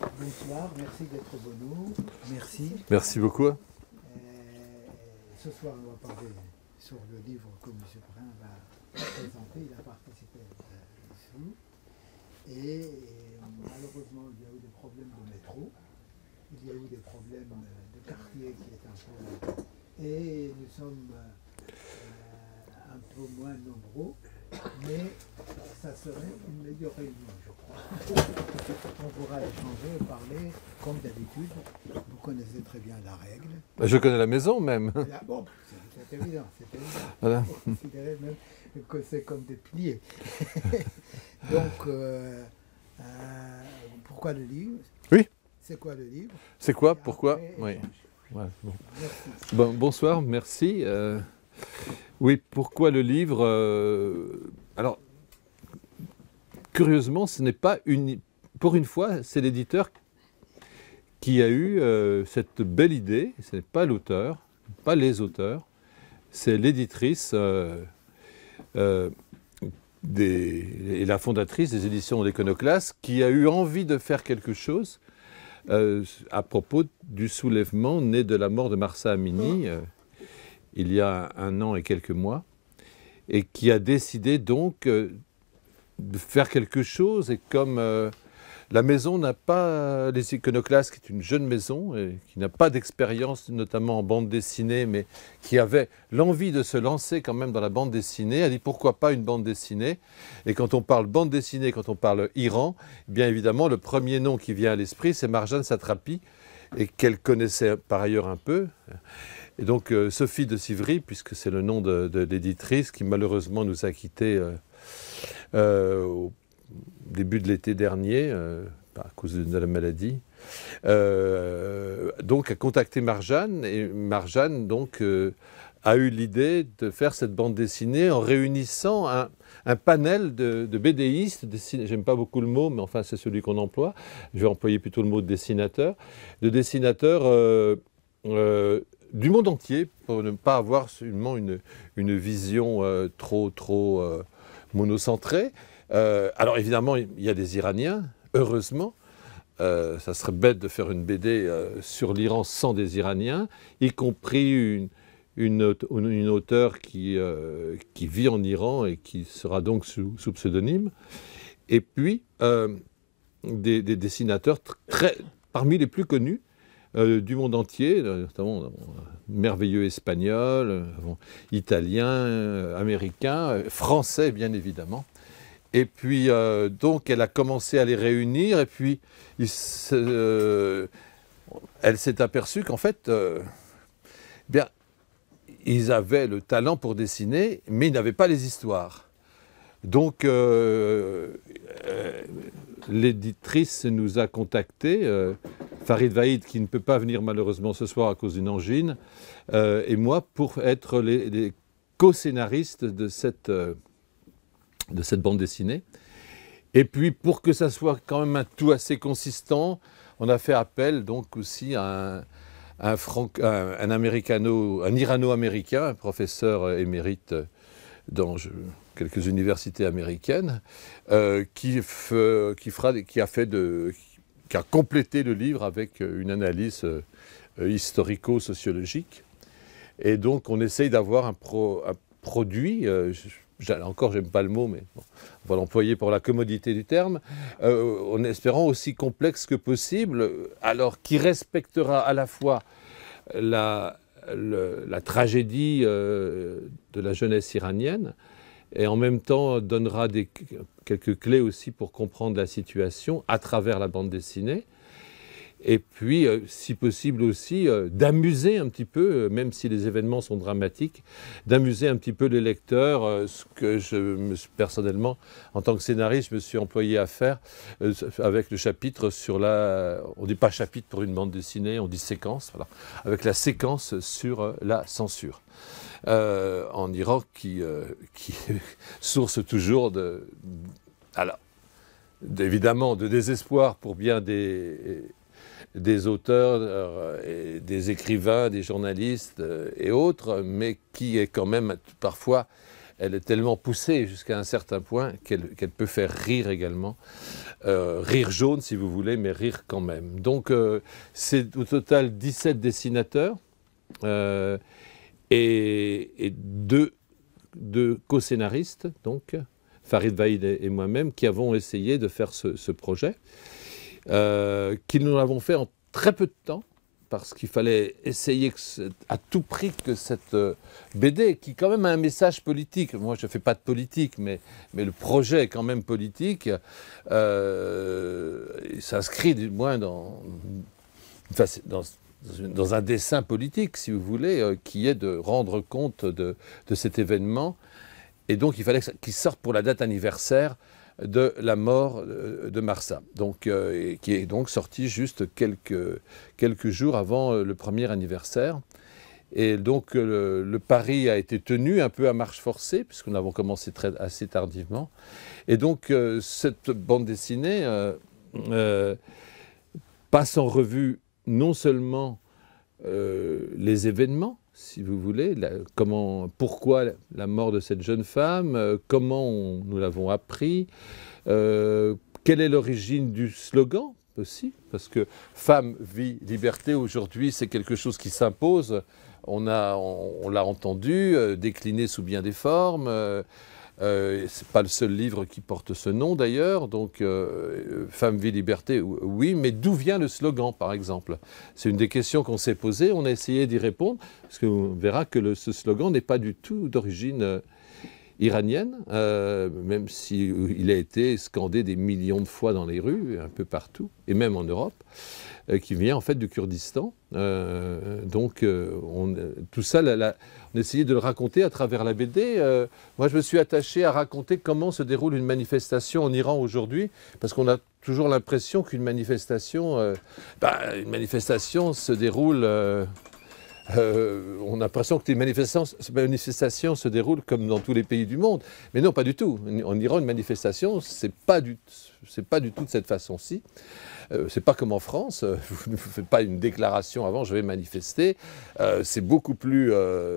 Bonsoir, merci d'être venu nous. Merci. Merci beaucoup. Ce soir, on va parler sur le livre que M. Brun va présenter. Il a participé dessus. Et malheureusement, il y a eu des problèmes de métro. Il y a eu des problèmes de quartier qui est un peu... Et nous sommes un peu moins nombreux. Mais ça serait une meilleure réunion, je crois. On pourra échanger, parler, comme d'habitude. Vous connaissez très bien la règle. Je connais la maison même. Là, bon, c'est évident, c'est évident. Voilà. On considérait même que c'est comme des piliers. Donc, pourquoi le livre? Oui. C'est quoi le livre? C'est quoi? Pourquoi? Oui. Échange. Ouais, bon. Merci. Bonsoir, merci. Oui, pourquoi le livre? Alors, curieusement, ce n'est pas une... Pour une fois, c'est l'éditeur qui a eu cette belle idée. Ce n'est pas l'auteur, pas les auteurs. C'est l'éditrice et la fondatrice des éditions d'Iconoclaste qui a eu envie de faire quelque chose à propos du soulèvement né de la mort de Marsa Amini il y a 1 an et quelques mois, et qui a décidé donc de faire quelque chose. Et comme la maison n'a pas, les Iconoclastes, qui est une jeune maison, et qui n'a pas d'expérience, notamment en bande dessinée, mais qui avait l'envie de se lancer quand même dans la bande dessinée, a dit pourquoi pas une bande dessinée. Et quand on parle bande dessinée, quand on parle Iran, bien évidemment, le premier nom qui vient à l'esprit, c'est Marjane Satrapi, et qu'elle connaissait par ailleurs un peu. Et donc Sophie de Sivry, puisque c'est le nom de l'éditrice, qui malheureusement nous a quittés au début de l'été dernier, à cause de la maladie, donc a contacté Marjane, et Marjane donc a eu l'idée de faire cette bande dessinée en réunissant un panel de BDistes, j'aime pas beaucoup le mot, mais enfin c'est celui qu'on emploie, je vais employer plutôt le mot de dessinateurs du monde entier, pour ne pas avoir seulement une vision trop monocentrée. Alors évidemment, il y a des Iraniens, heureusement. Ça serait bête de faire une BD sur l'Iran sans des Iraniens, y compris une auteure qui vit en Iran et qui sera donc sous pseudonyme. Et puis, des dessinateurs parmi les plus connus du monde entier, notamment merveilleux espagnol, italien, américain, français bien évidemment. Et puis donc elle a commencé à les réunir, et puis elle s'est aperçue qu'en fait, bien, ils avaient le talent pour dessiner, mais ils n'avaient pas les histoires. Donc l'éditrice nous a contactés, Farid Vaïd, qui ne peut pas venir malheureusement ce soir à cause d'une angine, et moi, pour être les co-scénaristes de cette bande dessinée. Et puis, pour que ça soit quand même un tout assez consistant, on a fait appel donc aussi à un Irano-américain, un professeur émérite dans quelques universités américaines, qui a complété le livre avec une analyse historico-sociologique. Et donc, on essaye d'avoir un produit, encore, j'aime pas le mot, mais bon, on va l'employer pour la commodité du terme, en espérant aussi complexe que possible, alors qui respectera à la fois la tragédie de la jeunesse iranienne, et en même temps donnera quelques clés aussi pour comprendre la situation à travers la bande dessinée. Et puis, si possible aussi, d'amuser un petit peu, même si les événements sont dramatiques, d'amuser un petit peu les lecteurs, ce que personnellement, en tant que scénariste, je me suis employé à faire avec le chapitre sur on ne dit pas chapitre pour une bande dessinée, on dit séquence, voilà, avec la séquence sur la censure. En Iran, qui est source toujours évidemment de désespoir pour bien des auteurs, des écrivains, des journalistes et autres, mais qui est quand même parfois, elle est tellement poussée jusqu'à un certain point qu'elle peut faire rire également. rire jaune si vous voulez, mais rire quand même. Donc c'est au total 17 dessinateurs et deux co-scénaristes, donc Farid Vaïd et moi-même, qui avons essayé de faire ce projet, que nous l'avons fait en très peu de temps, parce qu'il fallait essayer à tout prix que cette BD, qui quand même a un message politique, moi je ne fais pas de politique, mais le projet est quand même politique, s'inscrit du moins dans un dessin politique, si vous voulez, qui est de rendre compte de cet événement. Et donc il fallait qu'il sorte pour la date anniversaire de la mort de Marsa, donc, qui est donc sorti juste quelques jours avant le premier anniversaire. Et donc le pari a été tenu un peu à marche forcée, puisque nous avons commencé assez tardivement. Et donc cette bande dessinée passe en revue non seulement les événements, si vous voulez, pourquoi la mort de cette jeune femme, comment nous l'avons appris, quelle est l'origine du slogan aussi, parce que femme, vie, liberté, aujourd'hui, c'est quelque chose qui s'impose. On l'a entendu, décliné sous bien des formes. C'est pas le seul livre qui porte ce nom d'ailleurs, donc Femme, vie, liberté, oui, mais d'où vient le slogan par exemple? C'est une des questions qu'on s'est posées, on a essayé d'y répondre, parce qu'on verra que ce slogan n'est pas du tout d'origine iranienne, même s'il a été scandé des millions de fois dans les rues, un peu partout, et même en Europe, qui vient en fait du Kurdistan. Donc tout ça, on a essayé de le raconter à travers la BD. Moi, je me suis attaché à raconter comment se déroule une manifestation en Iran aujourd'hui, parce qu'on a toujours l'impression qu'une manifestation, se déroule... on a l'impression que les manifestations se déroulent comme dans tous les pays du monde. Mais non, pas du tout. En Iran, une manifestation, c'est pas du tout de cette façon-ci. C'est pas comme en France, vous ne faites pas une déclaration avant, je vais manifester. C'est beaucoup plus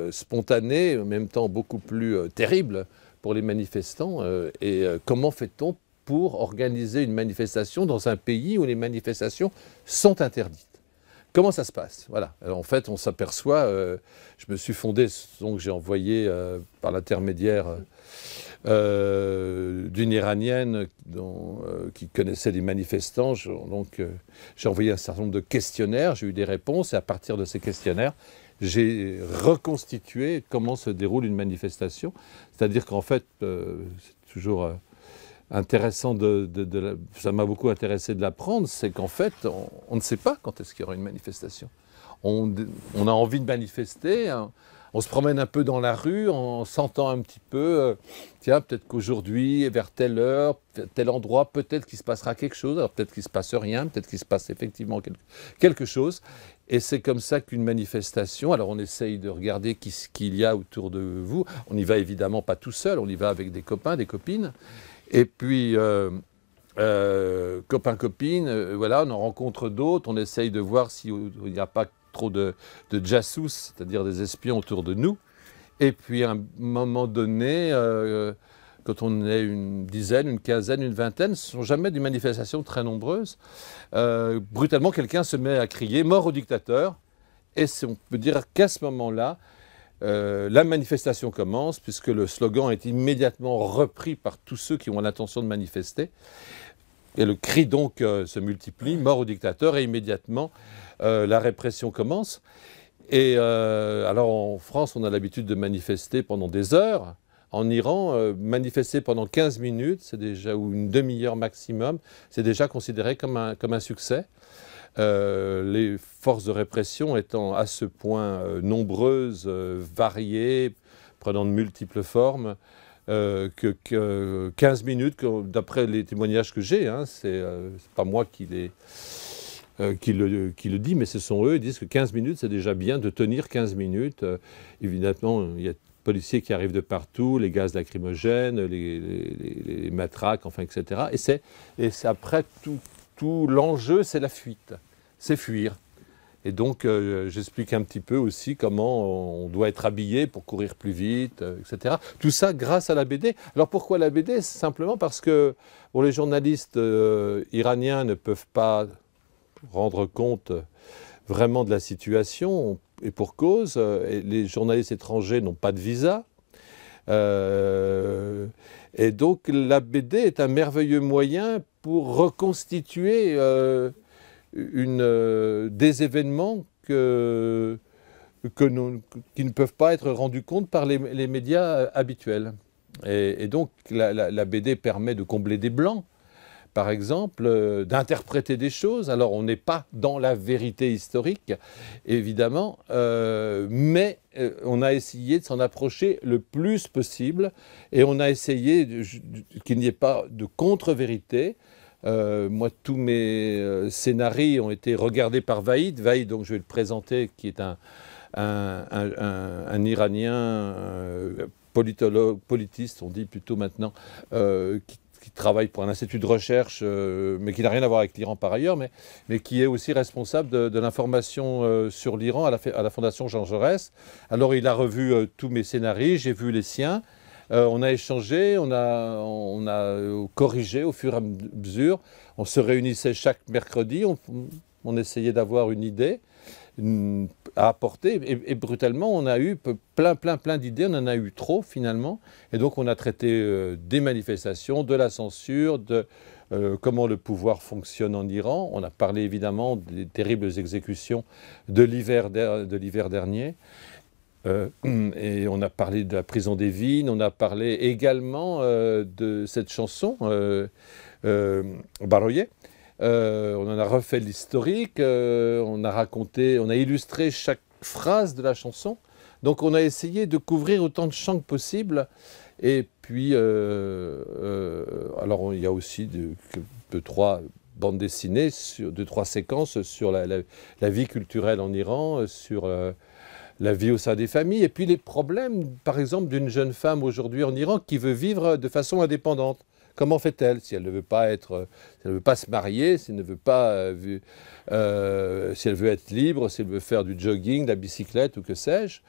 spontané, en même temps beaucoup plus terrible pour les manifestants. Comment fait-on pour organiser une manifestation dans un pays où les manifestations sont interdites? Comment ça se passe? Voilà. Alors, en fait, on s'aperçoit, je me suis fondé, donc j'ai envoyé par l'intermédiaire d'une Iranienne qui connaissait les manifestants. Donc j'ai envoyé un certain nombre de questionnaires, j'ai eu des réponses, et à partir de ces questionnaires, j'ai reconstitué comment se déroule une manifestation. C'est-à-dire qu'en fait, c'est toujours... intéressant ça m'a beaucoup intéressé de l'apprendre, c'est qu'en fait, on ne sait pas quand est-ce qu'il y aura une manifestation. On a envie de manifester, hein, on se promène un peu dans la rue en sentant un petit peu, tiens, peut-être qu'aujourd'hui, vers telle heure, tel endroit, peut-être qu'il se passera quelque chose. Alors peut-être qu'il ne se passe rien, peut-être qu'il se passe effectivement quelque chose. Et c'est comme ça qu'une manifestation, alors on essaye de regarder ce qu'il y a autour de vous. On n'y va évidemment pas tout seul, on y va avec des copains, des copines. Et puis, copains, copines, voilà, on en rencontre d'autres, on essaye de voir s'il n'y a pas trop de jassous, c'est-à-dire des espions autour de nous. Et puis, à un moment donné, quand on est une dizaine, une quinzaine, une vingtaine, ce ne sont jamais des manifestations très nombreuses, brutalement, quelqu'un se met à crier « Mort au dictateur !» Et on peut dire qu'à ce moment-là, la manifestation commence, puisque le slogan est immédiatement repris par tous ceux qui ont l'intention de manifester. Et le cri donc se multiplie, mort au dictateur, et immédiatement la répression commence. Et alors en France, on a l'habitude de manifester pendant des heures. En Iran, manifester pendant 15 minutes, c'est déjà, ou une demi-heure maximum, c'est déjà considéré comme un succès. Les forces de répression étant à ce point nombreuses, variées, prenant de multiples formes, que 15 minutes, d'après les témoignages que j'ai, hein, c'est pas moi qui le dit, mais ce sont eux, ils disent que 15 minutes, c'est déjà bien de tenir 15 minutes. Évidemment, il y a des policiers qui arrivent de partout, les gaz lacrymogènes, les matraques, enfin, etc. Et c'est après tout l'enjeu, c'est la fuite, c'est fuir. Et donc, j'explique un petit peu aussi comment on doit être habillé pour courir plus vite, etc. Tout ça grâce à la BD. Alors, pourquoi la BD? C'est simplement parce que bon, les journalistes iraniens ne peuvent pas rendre compte vraiment de la situation, et pour cause. Et les journalistes étrangers n'ont pas de visa. Et donc, la BD est un merveilleux moyen pour reconstituer des événements qui ne peuvent pas être rendus compte par les médias habituels. Et donc, la BD permet de combler des blancs, par exemple, d'interpréter des choses. Alors, on n'est pas dans la vérité historique, évidemment, mais on a essayé de s'en approcher le plus possible, et on a essayé qu'il n'y ait pas de contre-vérité. Moi, tous mes scénarios ont été regardés par Vahid. Vahid, donc je vais le présenter, qui est un Iranien politologue, politiste, on dit plutôt maintenant, qui travaille pour un institut de recherche, mais qui n'a rien à voir avec l'Iran par ailleurs, mais qui est aussi responsable de l'information sur l'Iran à la Fondation Jean Jaurès. Alors, il a revu tous mes scénarios, j'ai vu les siens. On a échangé, on a corrigé au fur et à mesure. On se réunissait chaque mercredi, on essayait d'avoir une idée à apporter. Et brutalement, on a eu plein d'idées. On en a eu trop, finalement. Et donc, on a traité des manifestations, de la censure, de comment le pouvoir fonctionne en Iran. On a parlé, évidemment, des terribles exécutions de l'hiver dernier. Et on a parlé de la prison d'Evin. On a parlé également de cette chanson, Baroye. On en a refait l'historique, on a raconté, on a illustré chaque phrase de la chanson. Donc on a essayé de couvrir autant de champs que possible. Et puis, alors il y a aussi deux, trois bandes dessinées, deux, trois séquences sur la vie culturelle en Iran, sur la vie au sein des familles, et puis les problèmes, par exemple, d'une jeune femme aujourd'hui en Iran qui veut vivre de façon indépendante. Comment fait-elle si elle ne veut pas si elle ne veut pas se marier, si elle ne veut pas, si elle veut être libre, si elle veut faire du jogging, de la bicyclette ou que sais-je.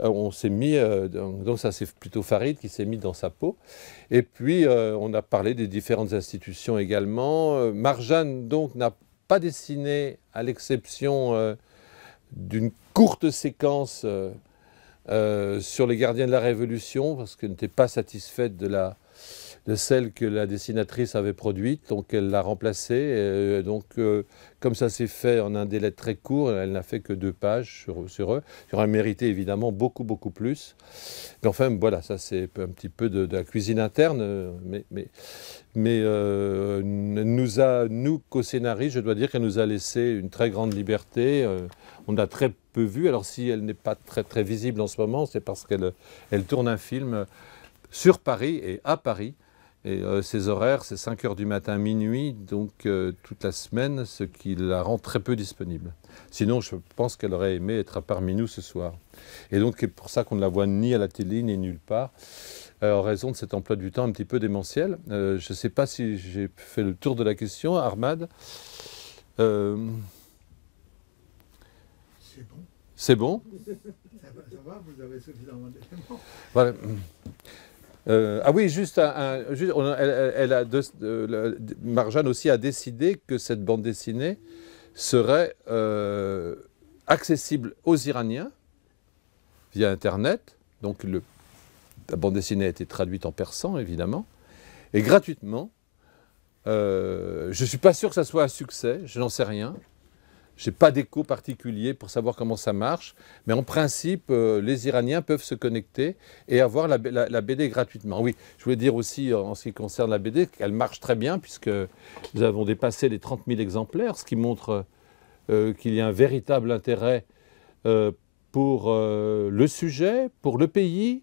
On s'est mis, donc ça c'est plutôt Farid qui s'est mis dans sa peau. Et puis on a parlé des différentes institutions également. Marjane donc n'a pas dessiné, à l'exception d'une courte séquence sur les gardiens de la Révolution, parce qu'elle n'était pas satisfaite de celle que la dessinatrice avait produite, donc elle l'a remplacée. Donc, comme ça s'est fait en un délai très court, elle n'a fait que 2 pages sur eux. Il aurait mérité évidemment beaucoup plus. Mais enfin, voilà, ça c'est un petit peu de la cuisine interne, mais nous, co-scénaristes, je dois dire qu'elle nous a laissé une très grande liberté. On a très peu vu. Alors, si elle n'est pas très visible en ce moment, c'est parce qu'elle tourne un film sur Paris et à Paris. Et ses horaires, c'est 5h du matin, minuit, donc toute la semaine, ce qui la rend très peu disponible. Sinon, je pense qu'elle aurait aimé être parmi nous ce soir. Et donc, c'est pour ça qu'on ne la voit ni à la télé, ni nulle part, en raison de cet emploi du temps un petit peu démentiel. Je ne sais pas si j'ai fait le tour de la question, Ahmad. C'est bon. C'est bon? Ça va, vous avez suffisamment d'éléments. Voilà. Ah oui, Marjane aussi a décidé que cette bande dessinée serait accessible aux Iraniens via Internet. Donc la bande dessinée a été traduite en persan, évidemment, et gratuitement. Je ne suis pas sûr que ça soit un succès, je n'en sais rien. Je n'ai pas d'écho particulier pour savoir comment ça marche, mais en principe, les Iraniens peuvent se connecter et avoir la BD gratuitement. Oui, je voulais dire aussi, en ce qui concerne la BD, qu'elle marche très bien, puisque nous avons dépassé les 30 000 exemplaires, ce qui montre qu'il y a un véritable intérêt pour le sujet, pour le pays,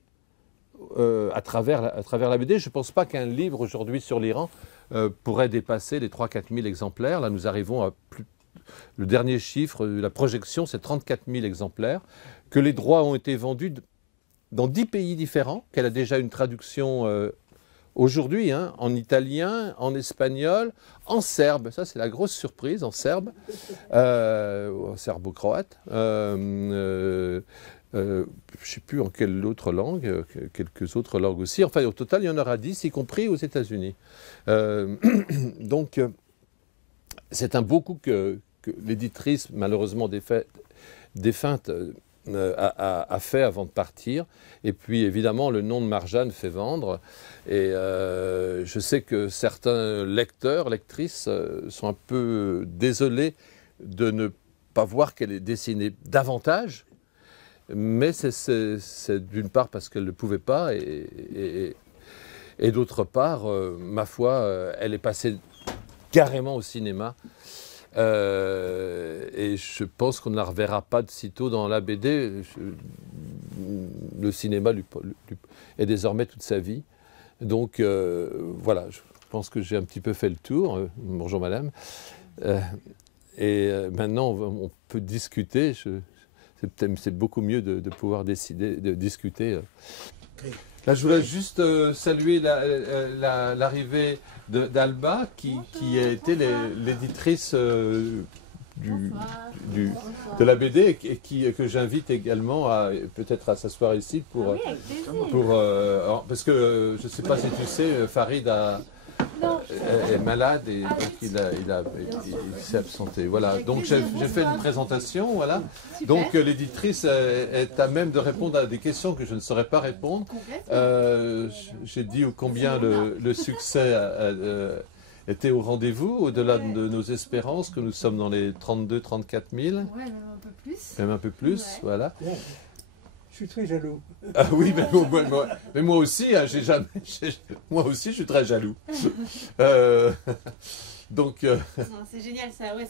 à travers la BD. Je ne pense pas qu'un livre aujourd'hui sur l'Iran pourrait dépasser les 3 000 à 4 000 exemplaires. Là, nous arrivons à plus. Le dernier chiffre, la projection, c'est 34 000 exemplaires, que les droits ont été vendus dans 10 pays différents, qu'elle a déjà une traduction aujourd'hui, hein, en italien, en espagnol, en serbe. Ça, c'est la grosse surprise, en serbe, en serbo-croate. Je ne sais plus en quelle autre langue, quelques autres langues aussi. Enfin, au total, il y en aura 10, y compris aux États-Unis. Donc, c'est un beau coup que l'éditrice, malheureusement défunte, a fait avant de partir. Et puis, évidemment, le nom de Marjane fait vendre. Et je sais que certains lecteurs, lectrices sont un peu désolés de ne pas voir qu'elle est dessinée davantage. Mais c'est d'une part parce qu'elle ne pouvait pas et d'autre part, ma foi, elle est passée carrément au cinéma. Et je pense qu'on ne la reverra pas de sitôt dans la BD. Le cinéma est désormais toute sa vie. Donc voilà, je pense que j'ai un petit peu fait le tour. Bonjour madame. Et maintenant, on peut discuter. C'est beaucoup mieux de pouvoir décider, de discuter. Là, je voulais juste saluer l'arrivée d'Alba, qui a été l'éditrice de la BD et que j'invite également peut-être à s'asseoir ici parce que je ne sais pas si tu sais, Farid est malade et donc il s'est absenté. Voilà. Donc j'ai fait une présentation. Voilà. Donc l'éditrice est à même de répondre à des questions que je ne saurais pas répondre. J'ai dit combien le succès était au rendez-vous, au-delà de nos espérances, que nous sommes dans les 32-34 000. Ouais, même un peu plus. Même un peu plus, ouais. Voilà. Je suis très jaloux. Ah oui, mais moi aussi, hein, moi aussi, je suis très jaloux. Donc, c'est génial ça. Ouais,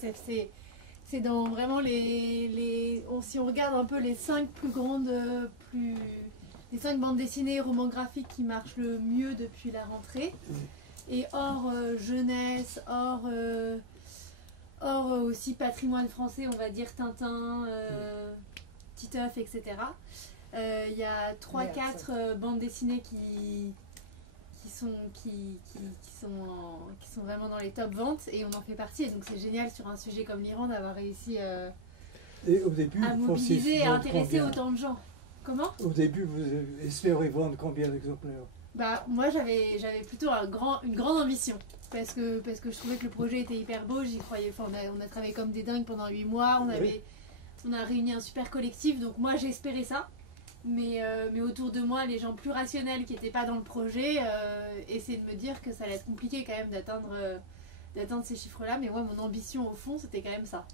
c'est dans vraiment si on regarde un peu les 5 plus grandes, les 5 bandes dessinées, romans graphiques qui marchent le mieux depuis la rentrée. Et hors jeunesse, hors aussi patrimoine français, on va dire Tintin, Titeuf, etc. Il y a 3-4 bandes dessinées qui sont vraiment dans les top ventes et on en fait partie. Et donc c'est génial sur un sujet comme l'Iran d'avoir réussi et au début, à mobiliser et à intéresser autant de gens. Comment ? Au début, vous espérez vendre combien d'exemplaires ? Bah, moi j'avais plutôt une grande ambition parce que je trouvais que le projet était hyper beau, j'y croyais. Enfin, on a travaillé comme des dingues pendant 8 mois, on a réuni un super collectif, donc moi j'espérais ça. Mais autour de moi, les gens plus rationnels qui n'étaient pas dans le projet essayaient de me dire que ça allait être compliqué quand même d'atteindre ces chiffres-là. Mais moi, mon ambition au fond, c'était quand même ça.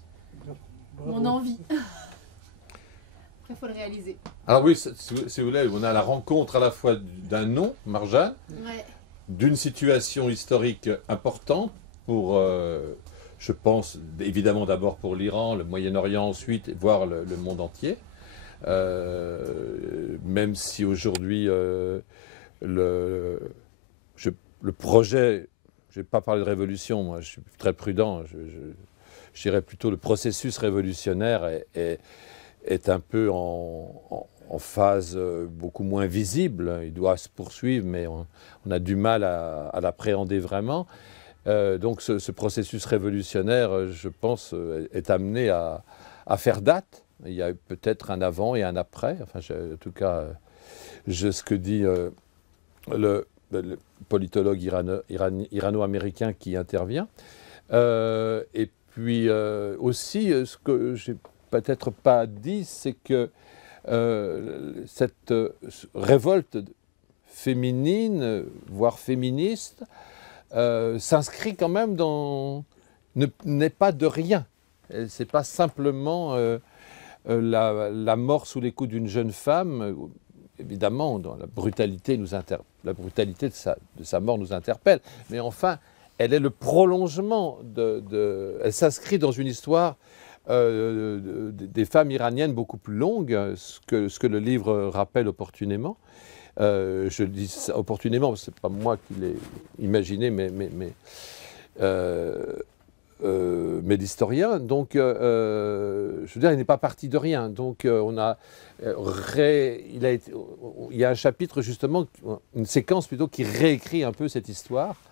Bravo. Mon envie. Après, il faut le réaliser. Alors oui, si vous voulez, on a la rencontre à la fois d'un nom, Marjane, ouais, d'une situation historique importante pour, je pense, évidemment d'abord pour l'Iran, le Moyen-Orient ensuite, voire le monde entier. Même si aujourd'hui le projet, je ne vais pas parler de révolution, moi je suis très prudent, je dirais plutôt le processus révolutionnaire est un peu en phase beaucoup moins visible. Il doit se poursuivre, mais on a du mal à l'appréhender vraiment. Donc ce processus révolutionnaire, je pense, est amené à faire date. Il y a peut-être un avant et un après. Enfin, en tout cas, ce que dit le politologue irano-américain qui intervient. Et puis aussi, ce que je n'ai peut-être pas dit, c'est que cette révolte féminine, voire féministe, s'inscrit quand même n'est pas de rien. Ce n'est pas simplement la mort sous les coups d'une jeune femme. Évidemment, dans la brutalité de sa mort nous interpelle. Mais enfin, elle est le prolongement elle s'inscrit dans une histoire des femmes iraniennes beaucoup plus longue, ce que le livre rappelle opportunément. Je dis ça opportunément, ce n'est pas moi qui l'ai imaginé, mais mais d'historien. Donc, je veux dire, il n'est pas parti de rien. Donc, il y a un chapitre, justement, une séquence plutôt, qui réécrit un peu cette histoire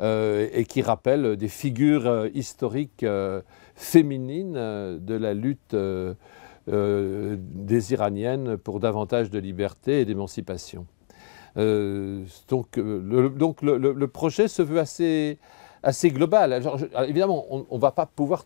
et qui rappelle des figures historiques féminines de la lutte des Iraniennes pour davantage de liberté et d'émancipation. Donc, le projet se veut assez global. Alors, évidemment, on ne va pas pouvoir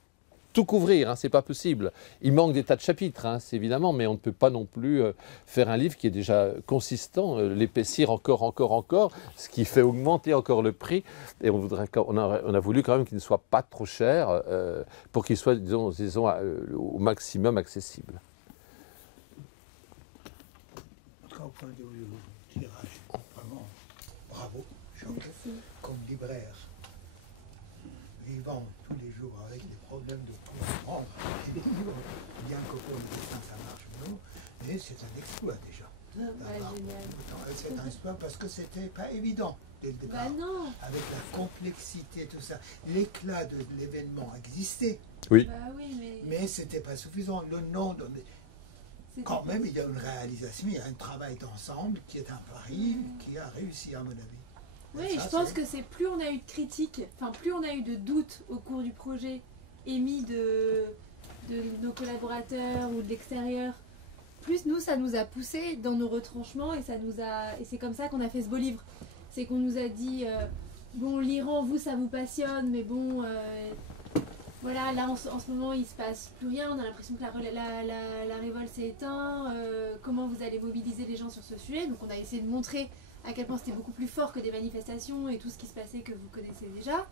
tout couvrir, hein, c'est pas possible. Il manque des tas de chapitres, hein, c'est évidemment, mais on ne peut pas non plus faire un livre qui est déjà consistant, l'épaissir encore, ce qui fait augmenter encore le prix. Et on a voulu quand même qu'il ne soit pas trop cher pour qu'il soit, disons, au maximum accessible. En tout cas, au point de vue du tirage, vraiment, bravo, comme libraire, vivant tous les jours avec des problèmes de pouvoir rendre des livres, bien qu'au point de vue ça marche non, mais c'est un exploit déjà. C'est un exploit parce que c'était pas évident dès le départ. Avec la complexité, tout ça. L'éclat de l'événement existait. Oui. Mais c'était pas suffisant. Le nom donné. Quand même, il y a une réalisation, il y a un travail d'ensemble qui est un pari qui a réussi, à mon avis. Oui, je pense que c'est plus on a eu de critiques, enfin plus on a eu de doutes au cours du projet émis de nos collaborateurs ou de l'extérieur, plus nous ça nous a poussé dans nos retranchements et c'est comme ça qu'on a fait ce beau livre. C'est qu'on nous a dit bon, l'Iran, vous ça vous passionne, mais bon voilà, là en ce moment il se passe plus rien, on a l'impression que la révolte s'est éteinte, comment vous allez mobiliser les gens sur ce sujet. Donc on a essayé de montrer à quel point c'était beaucoup plus fort que des manifestations et tout ce qui se passait que vous connaissez déjà.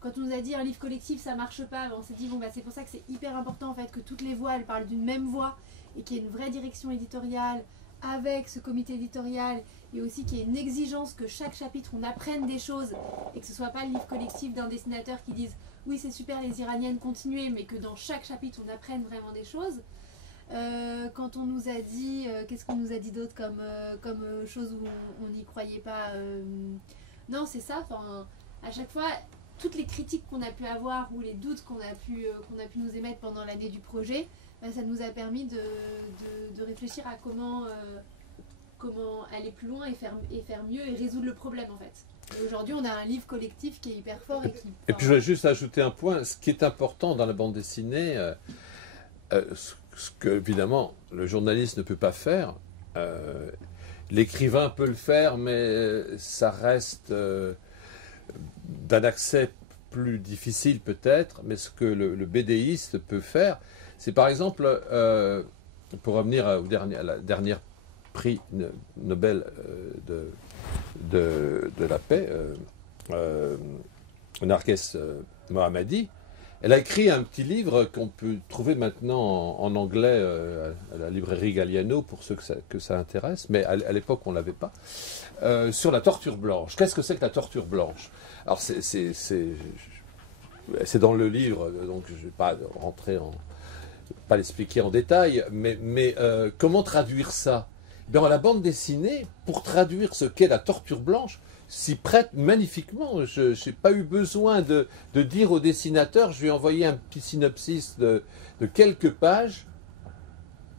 Quand on nous a dit un livre collectif ça marche pas, on s'est dit bon bah c'est pour ça que c'est hyper important en fait que toutes les voix elles parlent d'une même voix et qu'il y ait une vraie direction éditoriale avec ce comité éditorial et aussi qu'il y ait une exigence que chaque chapitre on apprenne des choses et que ce soit pas le livre collectif d'un dessinateur qui dise oui c'est super les Iraniennes continuez, mais que dans chaque chapitre on apprenne vraiment des choses. Quand on nous a dit, qu'est-ce qu'on nous a dit d'autre comme chose où on n'y croyait pas, non c'est ça, à chaque fois toutes les critiques qu'on a pu avoir ou les doutes qu'on a pu nous émettre pendant l'année du projet, ça nous a permis de réfléchir à comment aller plus loin et faire mieux et résoudre le problème en fait. Et aujourd'hui on a un livre collectif qui est hyper fort et qui... Et puis je voulais juste ajouter un point, ce qui est important dans la bande dessinée, ce que, évidemment, le journaliste ne peut pas faire. L'écrivain peut le faire, mais ça reste d'un accès plus difficile peut-être. Mais ce que le BDiste peut faire, c'est par exemple, pour revenir à la dernière prix Nobel de la paix, Narges Mohammadi, elle a écrit un petit livre qu'on peut trouver maintenant en anglais à la librairie Galliano pour ceux que ça intéresse, mais à l'époque on ne l'avait pas, sur la torture blanche. Qu'est-ce que c'est que la torture blanche? Alors c'est dans le livre, donc je ne vais pas pas l'expliquer en détail, mais comment traduire ça? Dans la bande dessinée, pour traduire ce qu'est la torture blanche, s'y prête magnifiquement. Je n'ai pas eu besoin de dire au dessinateur, je lui ai envoyé un petit synopsis de quelques pages.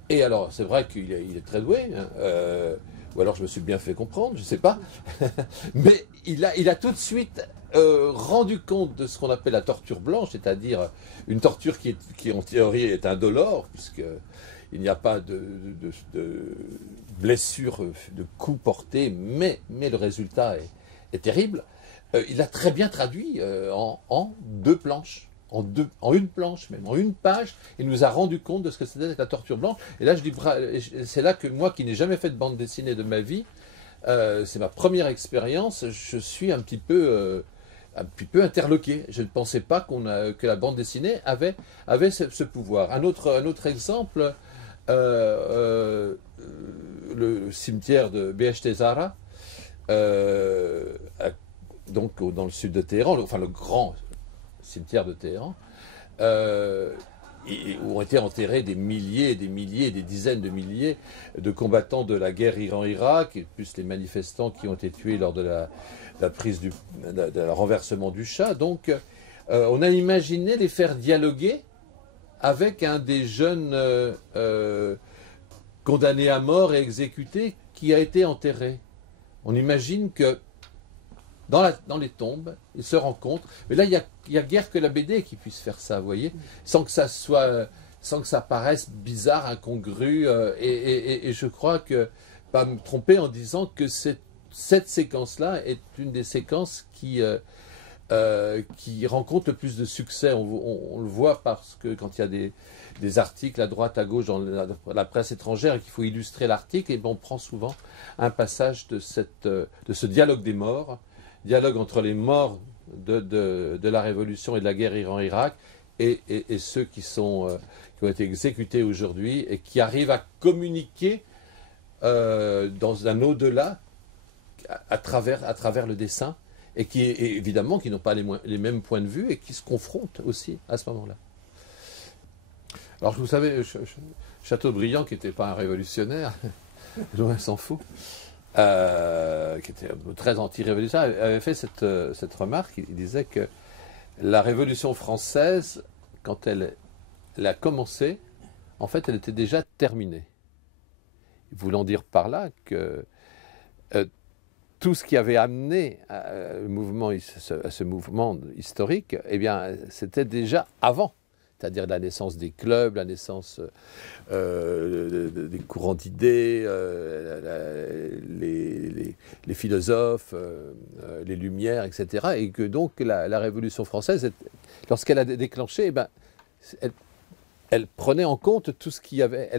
Et alors, c'est vrai qu'il est très doué, hein, ou alors je me suis bien fait comprendre, je ne sais pas. Mais il a tout de suite rendu compte de ce qu'on appelle la torture blanche, c'est-à-dire une torture qui en théorie est indolore, puisqu'il n'y a pas de blessure, de coup porté, mais le résultat est terrible. Il a très bien traduit en deux planches, en une planche même, en une page. Il nous a rendu compte de ce que c'était la torture blanche. Et là, c'est là que moi, qui n'ai jamais fait de bande dessinée de ma vie, c'est ma première expérience, je suis un petit peu interloqué. Je ne pensais pas que la bande dessinée avait ce pouvoir. Un autre exemple, le cimetière de Behesht Zahra, donc dans le sud de Téhéran, le grand cimetière de Téhéran, où ont été enterrés des milliers et des milliers, des dizaines de milliers de combattants de la guerre Iran-Irak, et plus les manifestants qui ont été tués lors de la renversement du Shah. Donc, on a imaginé les faire dialoguer avec un des jeunes condamnés à mort et exécutés qui a été enterré. On imagine que dans les tombes, ils se rencontrent. Mais là, il y a guère que la BD qui puisse faire ça, vous voyez, sans que ça paraisse bizarre, incongru. Et je crois que, pas me tromper en disant que cette séquence-là est une des séquences qui rencontre le plus de succès. On le voit parce que quand il y a des articles à droite, à gauche dans la presse étrangère et qu'il faut illustrer l'article, et ben on prend souvent un passage de ce dialogue des morts, dialogue entre les morts de la Révolution et de la guerre Iran-Irak et ceux qui ont été exécutés aujourd'hui et qui arrivent à communiquer dans un au-delà à travers le dessin et évidemment qui n'ont pas les mêmes points de vue et qui se confrontent aussi à ce moment-là. Alors vous savez, Chateaubriand, qui n'était pas un révolutionnaire, loin s'en fout, qui était très anti-révolutionnaire, avait fait cette remarque. Il disait que la Révolution française, quand elle a commencé, en fait, elle était déjà terminée. Voulant dire par là que tout ce qui avait amené à ce mouvement historique, eh bien, c'était déjà avant. C'est-à-dire la naissance des clubs, la naissance des courants d'idées, les philosophes, les Lumières, etc. Et que donc la Révolution française, lorsqu'elle a déclenché, eh ben, elle prenait en compte tout ce qu'il y avait.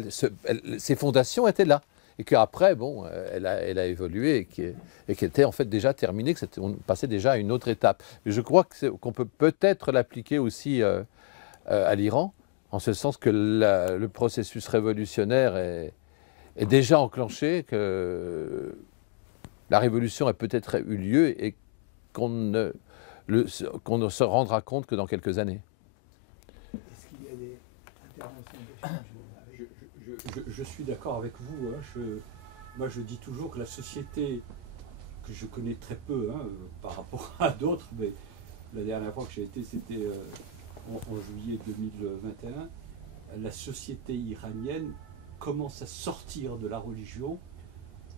Ses fondations étaient là. Et qu'après, bon, elle a évolué et qu'elle était en fait déjà terminée, on passait déjà à une autre étape. Mais je crois qu'on peut peut-être l'appliquer aussi à l'Iran, en ce sens que le processus révolutionnaire est déjà enclenché, que la révolution a peut-être eu lieu et qu'on ne se rendra compte que dans quelques années. Est-ce qu'il y a des interventions d'échange? Je suis d'accord avec vous. Hein. Moi, je dis toujours que la société, que je connais très peu par rapport à d'autres, mais la dernière fois que j'ai été, c'était en juillet 2021, la société iranienne commence à sortir de la religion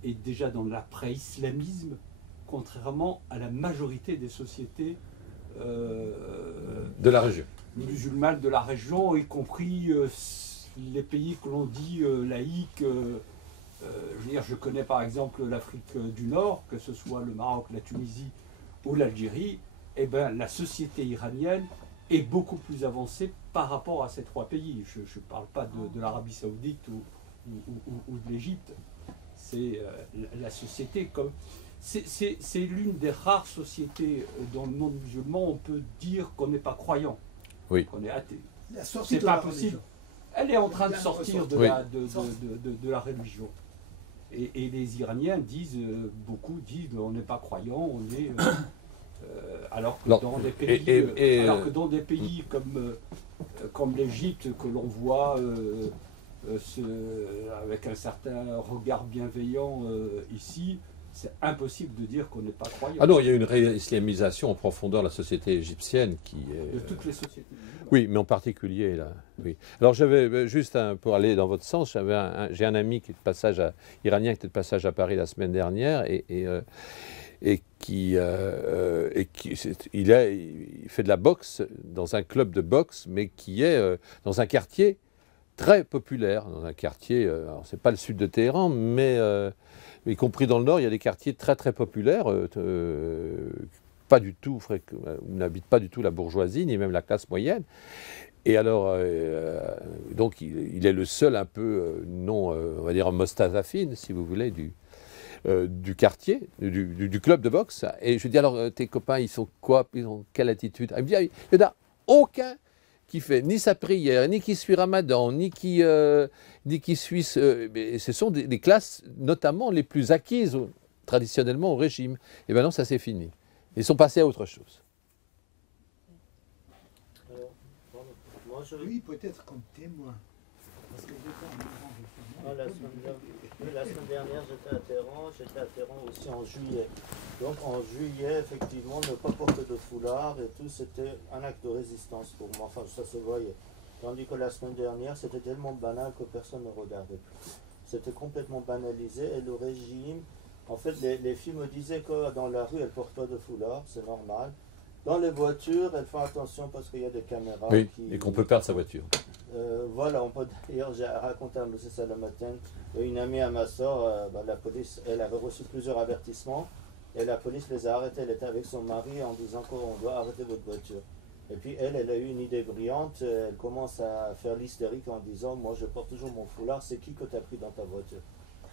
et déjà dans l'après-islamisme, contrairement à la majorité des sociétés de la région. Musulmanes de la région, y compris les pays que l'on dit laïques. Je veux dire, je connais par exemple l'Afrique du Nord, que ce soit le Maroc, la Tunisie ou l'Algérie. Eh bien, la société iranienne est beaucoup plus avancée par rapport à ces trois pays. Je ne parle pas de l'Arabie Saoudite ou de l'Égypte. C'est la société comme... C'est l'une des rares sociétés dans le monde musulman, on peut dire qu'on n'est pas croyant, oui. Qu'on est athée. C'est pas possible. Elle est en train de sortir de la religion. Et les Iraniens disent, beaucoup disent, on n'est pas croyant, on est... alors que dans des pays comme l'Égypte, que l'on voit avec un certain regard bienveillant ici, c'est impossible de dire qu'on n'est pas croyant. Ah non, il y a une réislamisation en profondeur de la société égyptienne qui est... De toutes les sociétés. Oui, mais en particulier là. Oui. Alors j'avais juste pour aller dans votre sens, j'ai un ami qui est de passage iranien qui était de passage à Paris la semaine dernière et qui il fait de la boxe dans un club de boxe, mais qui est dans un quartier très populaire, dans un quartier, alors c'est pas le sud de Téhéran, mais y compris dans le nord, il y a des quartiers très très populaires, pas du tout, où n'habite pas du tout la bourgeoisie, ni même la classe moyenne. Et alors, donc il est le seul un peu, non, on va dire mostazafine, si vous voulez, du quartier, du club de boxe. Et je lui dis, alors tes copains, ils sont quoi? Ils ont quelle attitude? Il me dit, il n'y en a aucun qui fait ni sa prière, ni qui suit Ramadan, ni qui suit... ce sont des classes, notamment les plus acquises traditionnellement au régime. Et maintenant, ça c'est fini. Ils sont passés à autre chose. Oui, peut-être comme témoin. Parce que j'étais en Iran récemment. la semaine dernière, j'étais à Téhéran aussi en juillet. Donc en juillet, effectivement, ne pas porter de foulard et tout, c'était un acte de résistance pour moi. Enfin, ça se voyait. Tandis que la semaine dernière, c'était tellement banal que personne ne regardait plus. C'était complètement banalisé et le régime, en fait, les filles me disaient que dans la rue, elles ne portent pas de foulard, c'est normal. Dans les voitures, elles font attention parce qu'il y a des caméras. Oui, qui, et qu'on peut perdre sa voiture. Voilà, on peut d'ailleurs, j'ai raconté à M. Salamatin, une amie à ma soeur, la police, elle avait reçu plusieurs avertissements et la police les a arrêtés. Elle était avec son mari en disant qu'on doit arrêter votre voiture. Et puis elle a eu une idée brillante, elle commence à faire l'hystérique en disant, moi je porte toujours mon foulard, c'est qui que tu as pris dans ta voiture?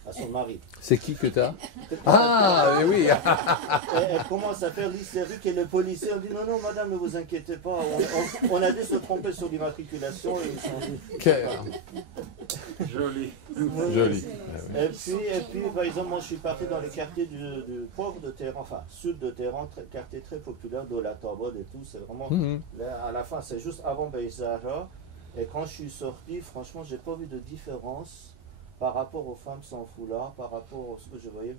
À son mari. C'est qui que t'as? Ah, mais oui. Elle commence à faire l'hystérique et le policier dit non, non, madame, ne vous inquiétez pas, on a dû se tromper sur l'immatriculation. Joli. Joli. Et puis, par exemple, moi je suis parti dans les quartiers du pauvre de Téhéran, enfin, sud de Téhéran, quartier très populaire, Dolatobod et tout, c'est vraiment, là, à la fin, c'est juste avant Beyzahra. Et quand je suis sorti, franchement, j'ai pas vu de différence par rapport aux femmes sans foulard, par rapport à ce que je voyais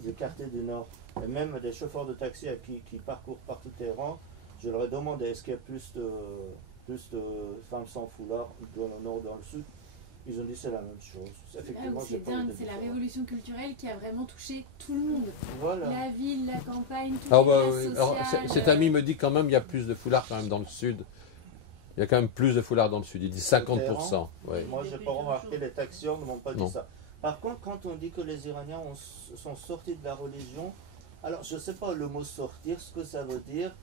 des quartiers du Nord. Et même des chauffeurs de taxi qui parcourent partout Téhéran, je leur ai demandé est-ce qu'il y a plus de femmes sans foulard dans le Nord ou dans le Sud. Ils ont dit c'est la même chose. Effectivement, c'est dingue, c'est la révolution culturelle qui a vraiment touché tout le monde. Voilà. La ville, la campagne, tout Ah le bah, monde. oui. Alors, cet ami me dit quand même il y a plus de foulards quand même dans le Sud. Il y a quand même plus de foulards dans le Sud. Il dit 50%. Ouais. Moi, je n'ai pas remarqué, les taxieurs ne m'ont pas dit Non. ça. Par contre, quand on dit que les Iraniens sont sortis de la religion, alors je ne sais pas le mot sortir, ce que ça veut dire.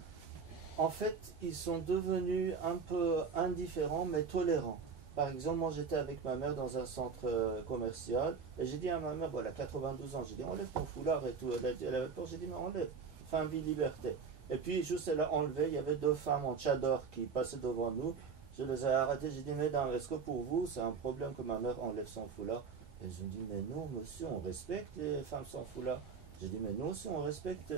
En fait, ils sont devenus un peu indifférents, mais tolérants. Par exemple, moi j'étais avec ma mère dans un centre commercial et j'ai dit à ma mère, voilà, 92 ans, j'ai dit enlève ton foulard et tout. Elle avait peur, j'ai dit mais enlève, fin vie, liberté. Et puis juste elle a enlevé, il y avait deux femmes en tchador qui passaient devant nous. Je les ai arrêtées, j'ai dit mesdames, est-ce que pour vous c'est un problème que ma mère enlève son foulard? Elles ont dit mais non monsieur, on respecte les femmes sans foulard. J'ai dit mais nous aussi on respecte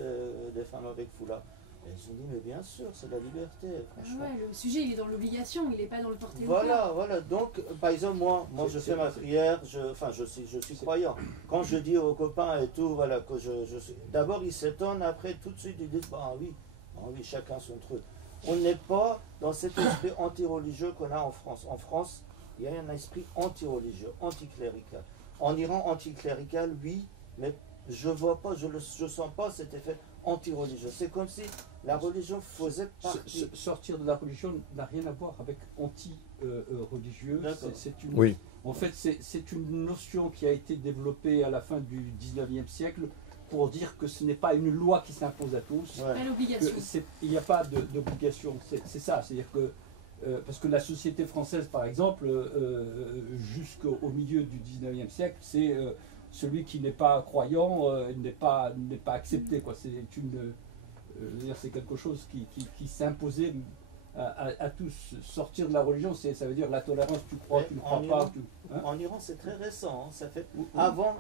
les femmes avec foulard. Elles ont dit mais bien sûr, c'est la liberté, franchement. Ouais, le sujet il est dans l'obligation, il n'est pas dans le porté. Voilà, donc par exemple moi je fais ma prière, je suis croyant. Quand je dis aux copains et tout, voilà, que je suis. D'abord ils s'étonnent, après tout de suite ils disent bah oui, chacun son truc. On n'est pas dans cet esprit anti-religieux qu'on a en France. En France, il y a un esprit anti-religieux, anticlérical. En Iran, anticlérical, oui, mais je vois pas, je sens pas cet effet anti-religieux. C'est comme si la religion faisait partie. Sortir de la religion n'a rien à voir avec anti-religieux. Oui. En fait, c'est une notion qui a été développée à la fin du 19e siècle pour dire que ce n'est pas une loi qui s'impose à tous. Pas l'obligation. Il n'y a pas d'obligation. C'est ça. C'est-à-dire que parce que la société française, par exemple, jusqu'au milieu du 19e siècle, c'est celui qui n'est pas croyant n'est pas accepté. C'est quelque chose qui s'imposait à tous. Sortir de la religion, ça veut dire la tolérance. Tu crois, tu ne crois pas. En Iran, c'est très récent. Ça fait avant,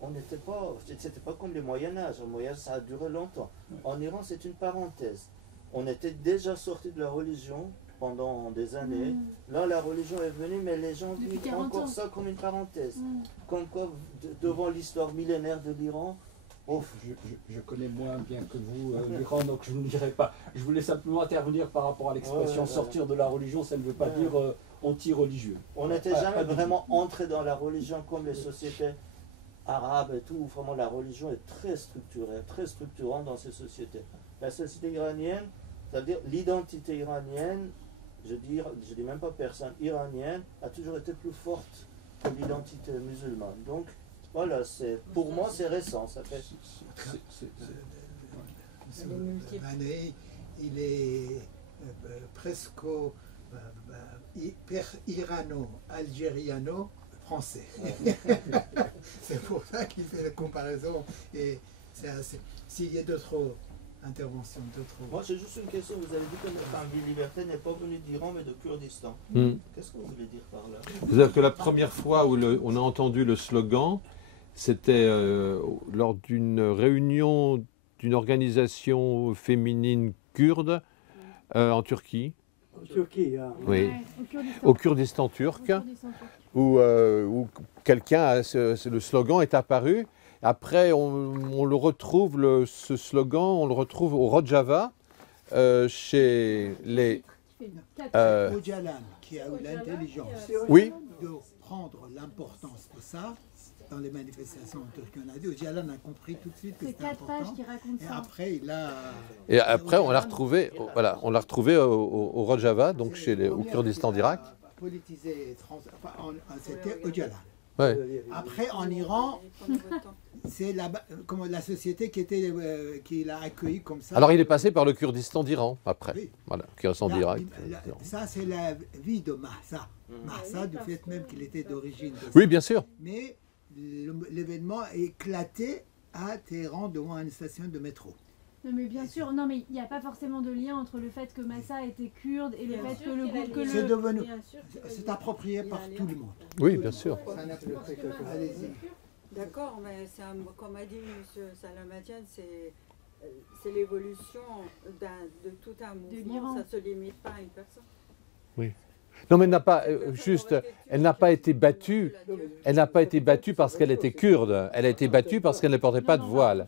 on n'était pas. C'était pas comme le Moyen Âge. Le Moyen Âge, ça a duré longtemps. En Iran, c'est une parenthèse. On était déjà sorti de la religion pendant des années. Là, la religion est venue, mais les gens vivent encore ça comme une parenthèse. Comme quoi, devant l'histoire millénaire de l'Iran. Je connais moins bien que vous l'Iran, donc je ne dirais pas. Je voulais simplement intervenir par rapport à l'expression sortir de la religion, ça ne veut pas dire anti-religieux. On n'était jamais vraiment entré dans la religion comme les sociétés arabes et tout, où vraiment la religion est très structurée, très structurante dans ces sociétés. La société iranienne, c'est-à-dire l'identité iranienne, je dis même pas personne, iranienne, a toujours été plus forte que l'identité musulmane. Donc, voilà, pour moi, c'est récent. Ça fait. Il est presque irano-algériano-français. C'est pour ça qu'il fait la comparaison. Et s'il y a d'autres interventions, Moi, j'ai juste une question. Vous avez dit que notre Envie Liberté n'est pas venu d'Iran, mais de Kurdistan. Qu'est-ce que vous voulez dire par là? C'est-à-dire que la première fois où on a entendu le slogan, c'était lors d'une réunion d'une organisation féminine kurde en Turquie. En Turquie, hein. Oui. Au Kurdistan turc. où quelqu'un, le slogan est apparu. Après, on le retrouve, ce slogan, on le retrouve au Rojava, chez les... Öcalan, qui a eu l'intelligence Oui, de prendre l'importance de ça dans les manifestations en Turquie. On a dit, Öcalan a compris tout de suite que C'est c'était 4 pages important. qui racontent Et ça. après, il a... et après on l'a retrouvé, voilà, on l'a retrouvé au Rojava, donc au Kurdistan d'Irak. Politisé, c'était Öcalan. Ouais. Après, en Iran, c'est la société qui l'a accueilli comme ça. Alors il est passé par le Kurdistan d'Iran, après. Oui. Voilà, Kurdistan Là, d'Irak. ça, c'est la vie de Mahsa. Mahsa, du fait même qu'il était d'origine. Oui, bien sûr. Mais l'événement est éclaté à Téhéran devant une station de métro. Non mais bien sûr, non mais il n'y a pas forcément de lien entre le fait que Massa était kurde et le Bien fait sûr que le qu'il a groupe que lié. C'est le... devenu, Bien sûr qu'il a c'est lié. approprié Il y a par un tout lien. le monde. Oui, bien sûr. Ça n'a plus- Allez-y. D'accord, mais comme a dit M. Salamatian, c'est l'évolution de tout un mouvement, l'Iran. ça ne se limite pas à une personne. Non, mais elle n'a pas été battue. Elle n'a pas été battue parce qu'elle était kurde. Elle a été battue parce qu'elle ne portait pas de voile.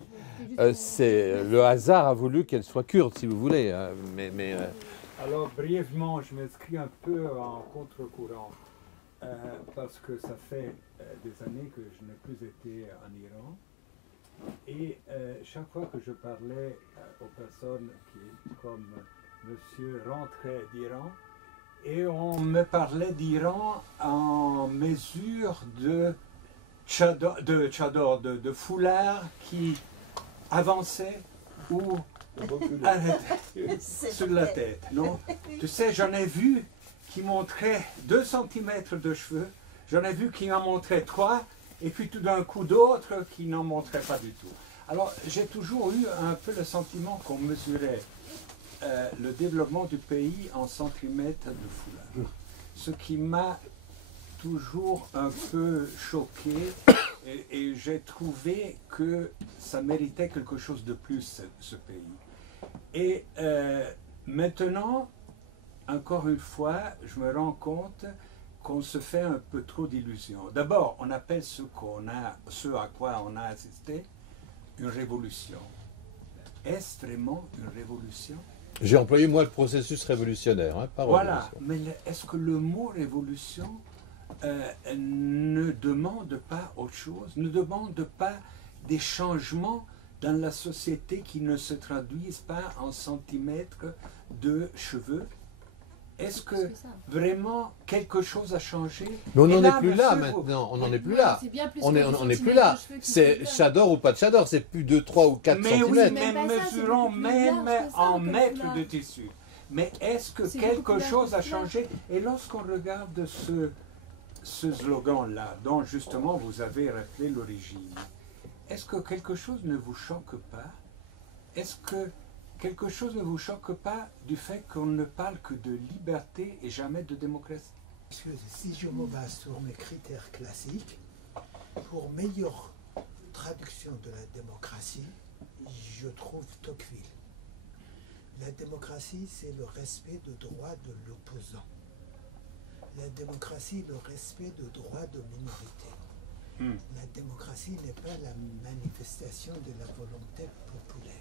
Le hasard a voulu qu'elle soit kurde, si vous voulez. Hein, mais Alors, brièvement, je m'inscris un peu en contre-courant parce que ça fait des années que je n'ai plus été en Iran. Et chaque fois que je parlais aux personnes qui, comme monsieur, rentraient d'Iran, et on me parlait d'Iran en mesure de tchador, de foulard qui avançait ou arrêtait sur la tête. Non? Tu sais, j'en ai vu qui montraient 2 cm de cheveux, j'en ai vu qui en montraient 3, et puis tout d'un coup d'autres qui n'en montraient pas du tout. Alors, j'ai toujours eu un peu le sentiment qu'on mesurait le développement du pays en centimètres de foulard. Ce qui m'a toujours un peu choqué et j'ai trouvé que ça méritait quelque chose de plus, ce pays. Et maintenant, encore une fois, je me rends compte qu'on se fait un peu trop d'illusions. D'abord, on appelle ce à quoi on a assisté une révolution. Est-ce vraiment une révolution? j'ai employé moi le processus révolutionnaire, hein, pas Voilà, révolution. mais est-ce que le mot révolution ne demande pas autre chose, ne demande pas des changements dans la société qui ne se traduisent pas en centimètres de cheveux? Est-ce que vraiment quelque chose a changé? Mais on Et n'en là, est plus là monsieur, maintenant, on n'en est plus Ouais, là. c'est bien plus On que n'est des on est plus centimètres là. de cheveux qui C'est se perdent. Chador ou pas de Chador, c'est plus de 3 ou 4 Mais oui, centimètres. mais Même pas ça, c'est mesurons beaucoup plus même large que ça, en comme mètres foulard. de tissu. Mais est-ce que C'est beaucoup quelque plus large chose que a foulard. changé? Et lorsqu'on regarde ce slogan-là, dont justement vous avez rappelé l'origine, est-ce que quelque chose ne vous choque pas? Est-ce que quelque chose ne vous choque pas du fait qu'on ne parle que de liberté et jamais de démocratie? Parce que si je me base sur mes critères classiques, pour meilleure traduction de la démocratie, je trouve Tocqueville. La démocratie, c'est le respect des droits de l'opposant. La démocratie, le respect des droits de minorité. La démocratie n'est pas la manifestation de la volonté populaire.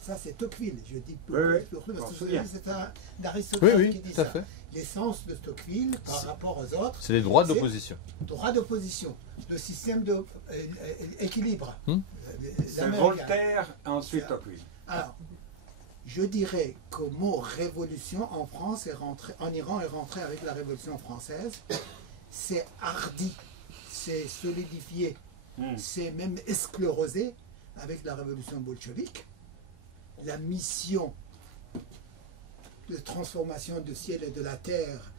Ça, c'est Tocqueville. Je dis Tocqueville parce que c'est un aristocrate qui dit tout à ça. fait. L'essence de Tocqueville par rapport aux autres, C'est les droits C'est- d'opposition. droit d'opposition, le système d'équilibre. C'est Voltaire, ensuite C'est- Tocqueville. Alors, je dirais que le mot révolution en France est rentré, en Iran est rentré avec la révolution française. C'est hardi, c'est solidifié, c'est même esclérosé avec la révolution bolchevique. La mission de transformation du ciel et de la terre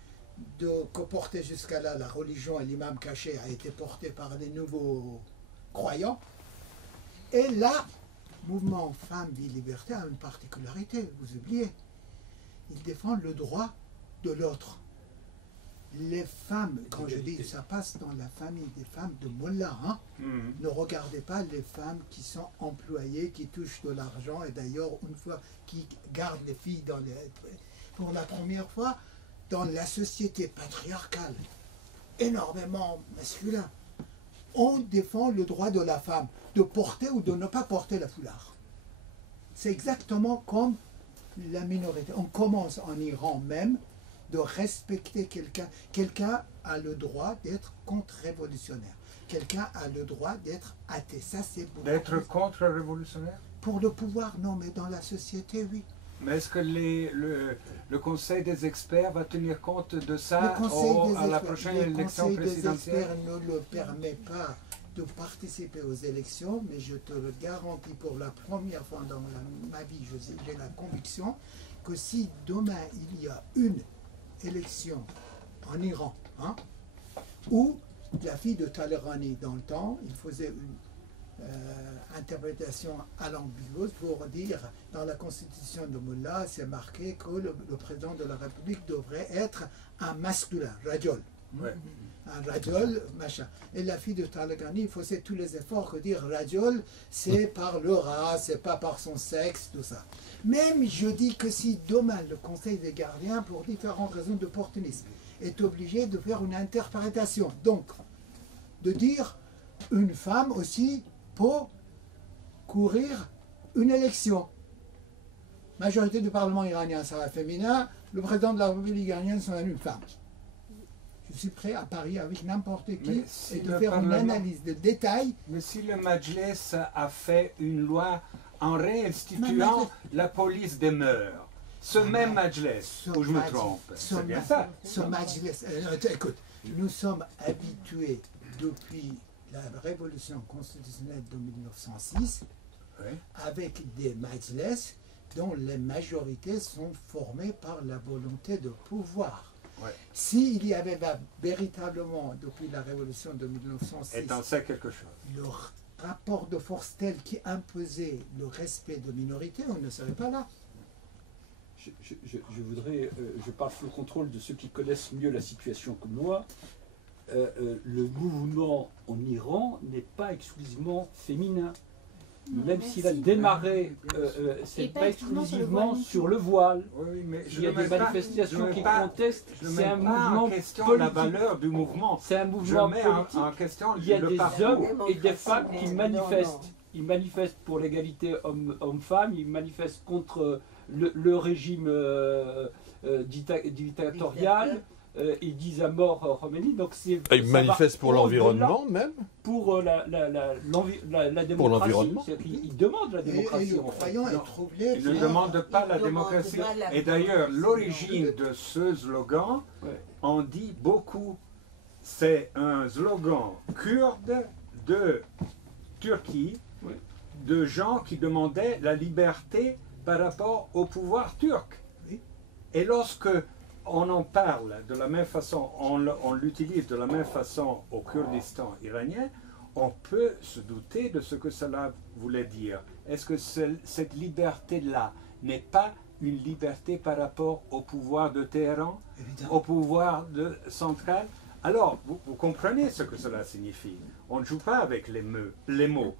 que portait jusqu'à là la religion et l'imam caché a été porté par les nouveaux croyants. Et là, mouvement Femmes, Vie, Liberté a une particularité, vous oubliez. Il défend le droit de l'autre. Les femmes, quand je dis ça passe dans la famille des femmes de Mollah, hein, ne regardez pas les femmes qui sont employées, qui touchent de l'argent, et d'ailleurs, une fois, qui gardent les filles pour la première fois dans la société patriarcale. énormément masculin. On défend le droit de la femme de porter ou de ne pas porter la foulard. C'est exactement comme la minorité. On commence en Iran même de respecter quelqu'un. Quelqu'un a le droit d'être contre-révolutionnaire. Quelqu'un a le droit d'être athée. Ça, c'est beaucoup. D'être contre-révolutionnaire? Pour le pouvoir, non, mais dans la société, oui. Mais est-ce que le Conseil des experts va tenir compte de ça à la prochaine élection présidentielle? Le Conseil des experts ne le permet pas de participer aux élections, mais je te le garantis pour la première fois dans ma vie, j'ai la conviction que si demain il y a une élection en Iran, hein, où la fille de Talleyrand dans le temps, il faisait une interprétation à l'ambiguïté pour dire dans la constitution de Mullah, c'est marqué que le président de la République devrait être un masculin, rajol. Ouais. Un rajol, machin. Et la fille de Talleyrand, il faisait tous les efforts que dire rajol, c'est par le race, c'est pas par son sexe, tout ça. Même je dis que si demain le Conseil des gardiens, pour différentes raisons d'opportunisme, est obligé de faire une interprétation, donc de dire une femme aussi pour courir une élection. Majorité du Parlement iranien sera féminin, le président de la République iranienne sera une femme. Je suis prêt à parier avec n'importe qui et de faire une analyse de détail. Mais si le Majlis a fait une loi en réinstituant la police des mœurs, ce même Majlis, ou je me trompe, c'est bien ça? Ce Majlis, écoute, nous sommes habitués depuis la révolution constitutionnelle de 1906, oui, avec des majlis dont les majorités sont formées par la volonté de pouvoir. Ouais. S'il y avait véritablement, depuis la révolution de 1906, et t'en sais quelque chose, le rapport de force tel qui imposait le respect de minorités, on ne serait pas là. Je voudrais, je parle sous le contrôle de ceux qui connaissent mieux la situation que moi. Le mouvement en Iran n'est pas exclusivement féminin. Même s'il a démarré, c'est pas exclusivement sur le voile. Oui, mais il y a des manifestations qui contestent. C'est un mouvement politique. La valeur du mouvement. C'est un mouvement politique. En question il y a des hommes et des femmes qui manifestent. Ils manifestent pour l'égalité homme-femme. Ils manifestent contre le régime dictatorial. Ils disent à mort Khomeini, donc ils manifestent pour l'environnement même. Pour la démocratie. Pour l'environnement. Ils demandent la démocratie. Et le croyant est troublé. Ils ne demandent pas la démocratie. Et d'ailleurs, l'origine de ce slogan en dit beaucoup. C'est un slogan kurde de Turquie, de gens qui demandaient la liberté par rapport au pouvoir turc. Et lorsque on en parle de la même façon, on l'utilise de la même façon au Kurdistan iranien, on peut se douter de ce que cela voulait dire. Est-ce que cette liberté-là n'est pas une liberté par rapport au pouvoir de Téhéran, au pouvoir central? Alors, vous comprenez ce que cela signifie. On ne joue pas avec les mots.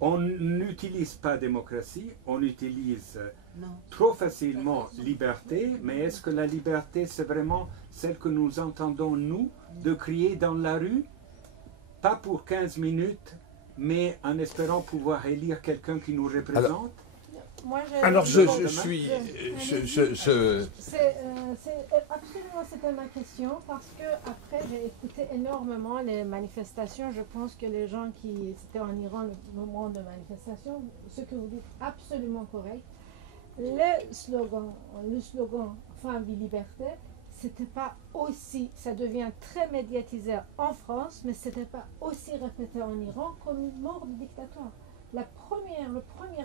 On n'utilise pas démocratie, on utilise trop facilement liberté, mais est-ce que la liberté, c'est vraiment celle que nous entendons, nous, de crier dans la rue? Pas pour 15 minutes, mais en espérant pouvoir élire quelqu'un qui nous représente? Alors je suis... Absolument, c'était ma question, parce que après j'ai écouté énormément les manifestations. Je pense que les gens qui étaient en Iran au moment de manifestation, ce que vous dites, absolument correct. Le slogan Femme et liberté, c'était pas aussi, ça devient très médiatisé en France, mais c'était pas aussi répété en Iran comme mort du dictateur. Le premier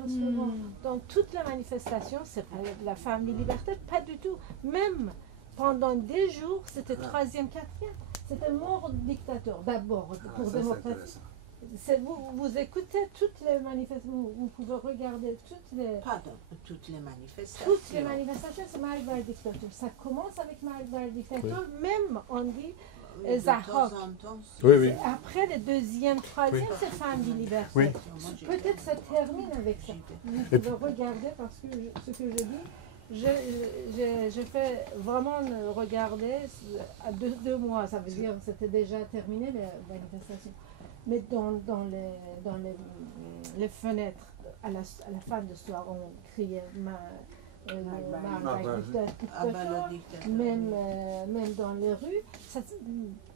slogan dans toute la manifestation, c'est pas la femme et liberté, pas du tout. Même pendant des jours, c'était troisième, quatrième. C'était mort du dictateur, d'abord, pour démocratie. Vous écoutez toutes les manifestations, vous pouvez regarder toutes les... Pardon, toutes les manifestations. Toutes les manifestations, c'est Maïk Bar dictateur. Ça commence avec Maïk Bar dictateur, même on dit Zahra. Oui. Après le deuxième, troisième, c'est femme de liberté. Oui. Peut-être ça termine avec ça. Vous pouvez regarder parce que ce que je dis, J'ai fait vraiment regarder à 2 mois, ça veut dire que c'était déjà terminé les manifestations. Mais dans les fenêtres, à la fin de soir, on criait même dans les rues.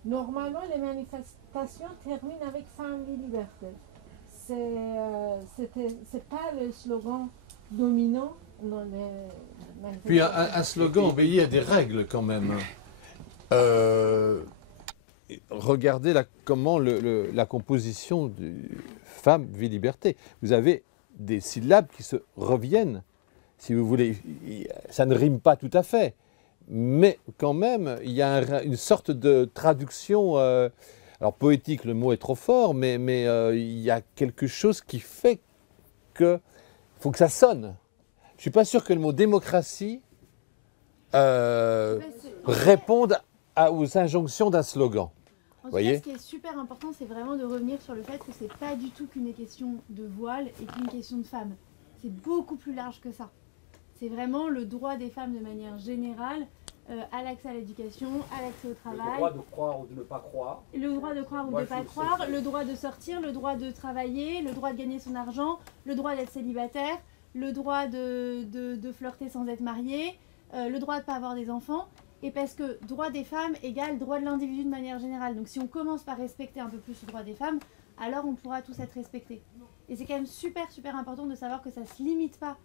Normalement, les manifestations terminent avec famille liberté. C'est pas le slogan dominant dans les manifestations. Puis un slogan obéit à des règles quand même. Regardez comment la composition du femme, vie, liberté. Vous avez des syllabes qui se reviennent, si vous voulez. Ça ne rime pas tout à fait, mais quand même, il y a une sorte de traduction. Alors poétique, le mot est trop fort, mais il y a quelque chose qui fait que faut que ça sonne. Je ne suis pas sûr que le mot démocratie réponde aux injonctions d'un slogan. En tout cas, ce qui est super important, c'est vraiment de revenir sur le fait que c'est pas du tout qu'une question de voile et qu'une question de femmes. C'est beaucoup plus large que ça. C'est vraiment le droit des femmes de manière générale à l'accès à l'éducation, à l'accès au travail. Le droit de croire ou de ne pas croire. Le droit de croire ou de ne pas croire, le droit de sortir, le droit de travailler, le droit de gagner son argent, le droit d'être célibataire, le droit de flirter sans être marié, le droit de ne pas avoir des enfants. Et parce que droit des femmes égale droit de l'individu de manière générale. Donc si on commence par respecter un peu plus le droit des femmes, alors on pourra tous être respectés. Et c'est quand même super important de savoir que ça ne se limite pas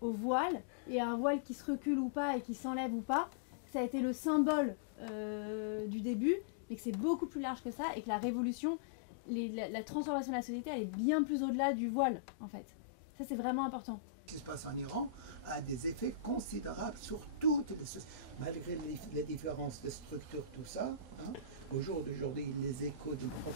au voile, et à un voile qui se recule ou pas et qui s'enlève ou pas. Ça a été le symbole du début, mais que c'est beaucoup plus large que ça, et que la révolution, la transformation de la société, elle est bien plus au-delà du voile, en fait. Ça, c'est vraiment important. Ce qui se passe en Iran a des effets considérables sur toutes les sociétés, malgré les différences de structure, tout ça. Hein, au jour d'aujourd'hui, les échos du mouvement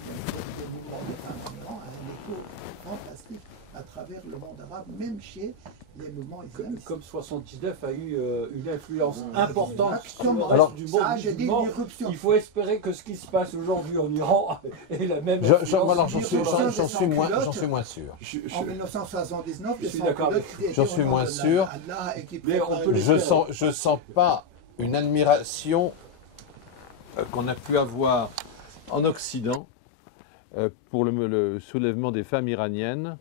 des femmes en Iran a un écho fantastique à travers le monde arabe, même chez les mouvements islamistes. Comme 79 a eu une influence importante sur le Alors, reste du monde musulman, il faut espérer que ce qui se passe aujourd'hui en Iran est la même influence. J'en suis moins sûr. En 1979, je suis d'accord. J'en suis moins sûr. Je sens pas une admiration qu'on a pu avoir en Occident pour le soulèvement des femmes iraniennes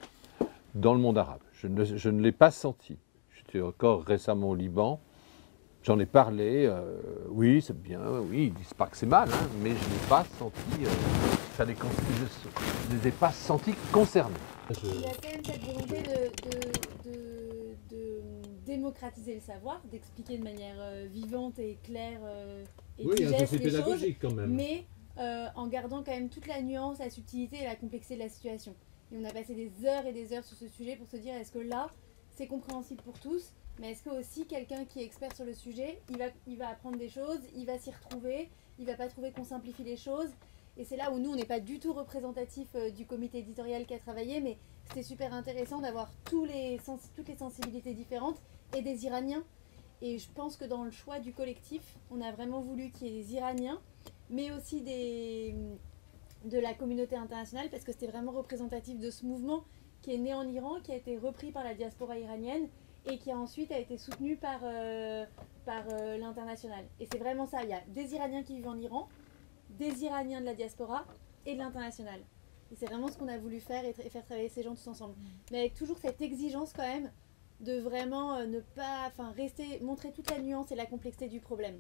dans le monde arabe. Je ne l'ai pas senti. J'étais encore récemment au Liban. J'en ai parlé. Oui, c'est bien. Oui, ils disent pas que c'est mal, hein, mais je n'ai pas senti. Je ne les ai pas sentis concernés. Il y a quand même cette volonté de démocratiser le savoir, d'expliquer de manière vivante et claire et digeste les choses, quand même. Mais en gardant quand même toute la nuance, la subtilité et la complexité de la situation. Et on a passé des heures et des heures sur ce sujet pour se dire, est-ce que là, c'est compréhensible pour tous, mais est-ce que aussi quelqu'un qui est expert sur le sujet, il va apprendre des choses, il va s'y retrouver, il va pas trouver qu'on simplifie les choses. Et c'est là où nous, on n'est pas du tout représentatif du comité éditorial qui a travaillé, mais c'était super intéressant d'avoir toutes les sensibilités différentes et des Iraniens. Et je pense que dans le choix du collectif, on a vraiment voulu qu'il y ait des Iraniens, mais aussi de la communauté internationale, parce que c'était vraiment représentatif de ce mouvement qui est né en Iran, qui a été repris par la diaspora iranienne et qui a ensuite été soutenu par l'international. Et c'est vraiment ça, il y a des Iraniens qui vivent en Iran, des Iraniens de la diaspora et de l'international. Et c'est vraiment ce qu'on a voulu faire et faire travailler ces gens tous ensemble. Mais avec toujours cette exigence quand même de vraiment ne pas, montrer toute la nuance et la complexité du problème.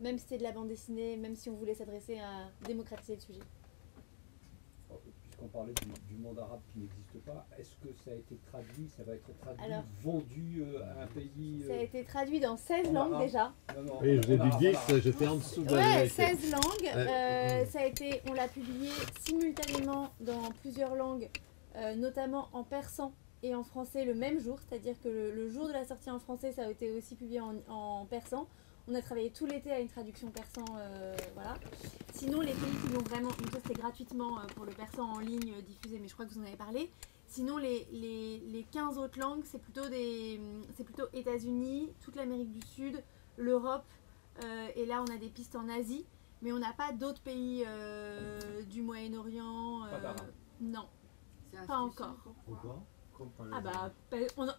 Même si c'était de la bande dessinée, même si on voulait s'adresser à démocratiser le sujet. Puisqu'on parlait du monde arabe qui n'existe pas, est-ce que ça a été traduit, ça va être traduit, vendu à un pays ça a été traduit dans 16 langues arabe. Déjà. Non, oui, je l'ai dit 10, j'étais en dessous de la 16 langues. On l'a publié simultanément dans plusieurs langues, notamment en persan et en français le même jour, c'est-à-dire que le jour de la sortie en français, ça a été aussi publié en persan. On a travaillé tout l'été à une traduction persan, voilà. Sinon, les pays qui l'ont vraiment, donc ça c'était gratuitement pour le persan en ligne diffusé, mais je crois que vous en avez parlé. Sinon, les 15 autres langues, c'est plutôt États-Unis, toute l'Amérique du Sud, l'Europe, et là on a des pistes en Asie, mais on n'a pas d'autres pays du Moyen-Orient. Non, pas encore. Ah bah,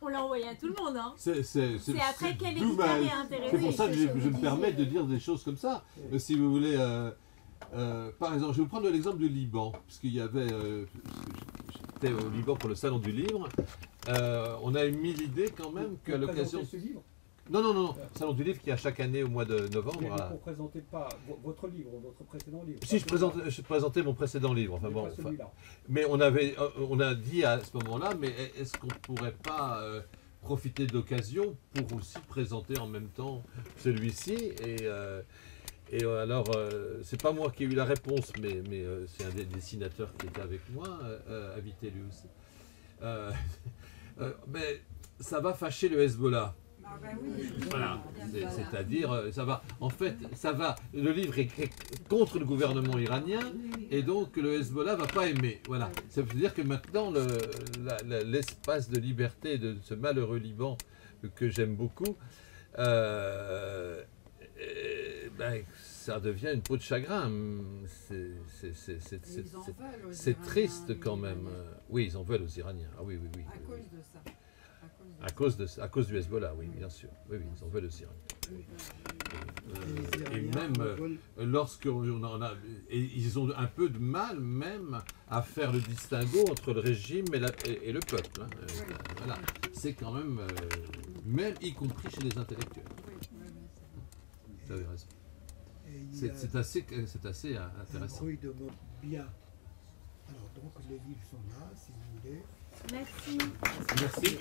on l'a envoyé à tout le monde. Hein. C'est après quel tout éditeur mal. est intéressé. C'est pour ça que je me permets de dire des choses comme ça. Si vous voulez, par exemple, je vais vous prendre l'exemple du Liban, parce qu'il y avait, j'étais au Liban pour le salon du livre. On a mis l'idée quand même qu'à l'occasion. Ce livre. Non, salon du livre qui a chaque année au mois de novembre. Mais vous ne présentez pas votre livre, votre précédent livre. Si je présentais mon précédent livre, enfin bon. Mais on a dit à ce moment-là, mais est-ce qu'on ne pourrait pas profiter de l'occasion pour aussi présenter en même temps celui-ci et alors, c'est pas moi qui ai eu la réponse, mais c'est un des dessinateurs qui était avec moi, invité lui aussi. Mais ça va fâcher le Hezbollah. Ah ben oui. Voilà, c'est-à-dire, ça va. En fait, ça va. Le livre est contre le gouvernement iranien, et donc le Hezbollah va pas aimer. Voilà. Ça veut dire que maintenant, l'espace de liberté de ce malheureux Liban que j'aime beaucoup, ça devient une peau de chagrin. C'est triste quand même. Oui, ils en veulent aux Iraniens. Ah oui. À cause de ça. À cause du Hezbollah, oui, bien sûr. Oui, ils en veulent aux Iraniens. Et même lorsqu'on en a, et ils ont un peu de mal même à faire le distinguo entre le régime et le peuple. Hein. Voilà, c'est quand même, même y compris chez les intellectuels. Vous avez raison. C'est assez intéressant. Un bruit de mots bien. Alors donc les livres sont là, si vous voulez. Merci. Merci.